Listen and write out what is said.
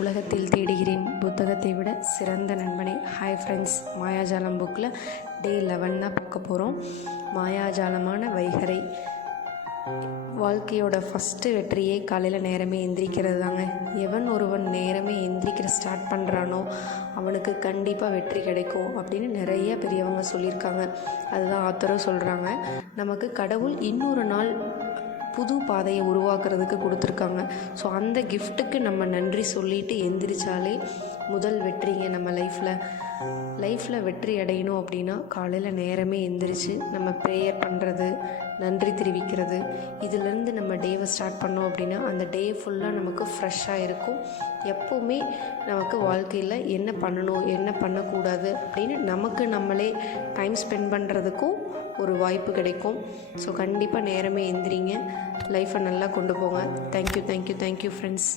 உலகத்தில் தேடுகிறேன் புத்தகத்தை விட சிறந்த நண்பனை. ஹாய் ஃப்ரெண்ட்ஸ், மாயாஜாலம் புக்கில் டே 11 தான் பார்க்க போகிறோம். மாயாஜாலமான வைகறை. வாழ்க்கையோட ஃபஸ்ட்டு வெற்றியே காலையில் நேரமே எந்திரிக்கிறது தாங்க. எவன் ஒருவன் நேரமே எந்திரிக்கிற ஸ்டார்ட் பண்ணுறானோ அவனுக்கு கண்டிப்பாக வெற்றி கிடைக்கும் அப்படின்னு நிறைய பெரியவங்க சொல்லியிருக்காங்க. அதுதான் ஆத்தரும் சொல்கிறாங்க. நமக்கு கடவுள் இன்னொரு நாள் புது பாதையை உருவாக்குறதுக்கு கொடுத்துருக்காங்க. ஸோ அந்த கிஃப்ட்டுக்கு நம்ம நன்றி சொல்லிட்டு எந்திரிச்சாலே முதல் வெற்றிங்க. நம்ம லைஃப்பில் வெற்றி அடையணும் அப்படின்னா காலையில் நேரமே எந்திரிச்சு நம்ம ப்ரேயர் பண்ணுறது, நன்றி தெரிவிக்கிறது, இதிலேருந்து நம்ம டேவை ஸ்டார்ட் பண்ணோம் அப்படின்னா அந்த டே ஃபுல்லாக நமக்கு ஃப்ரெஷ்ஷாக இருக்கும். எப்போவுமே நமக்கு வாழ்க்கையில் என்ன பண்ணணும் என்ன பண்ணக்கூடாது அப்படின்னு நமக்கு நம்மளே டைம் ஸ்பெண்ட் பண்ணுறதுக்கும் ஒரு வாய்ப்பு கிடைக்கும். ஸோ கண்டிப்பாக நேரமே எந்திரிங்க, லைஃப்பை நல்லா கொண்டு போங்க. Thank you friends.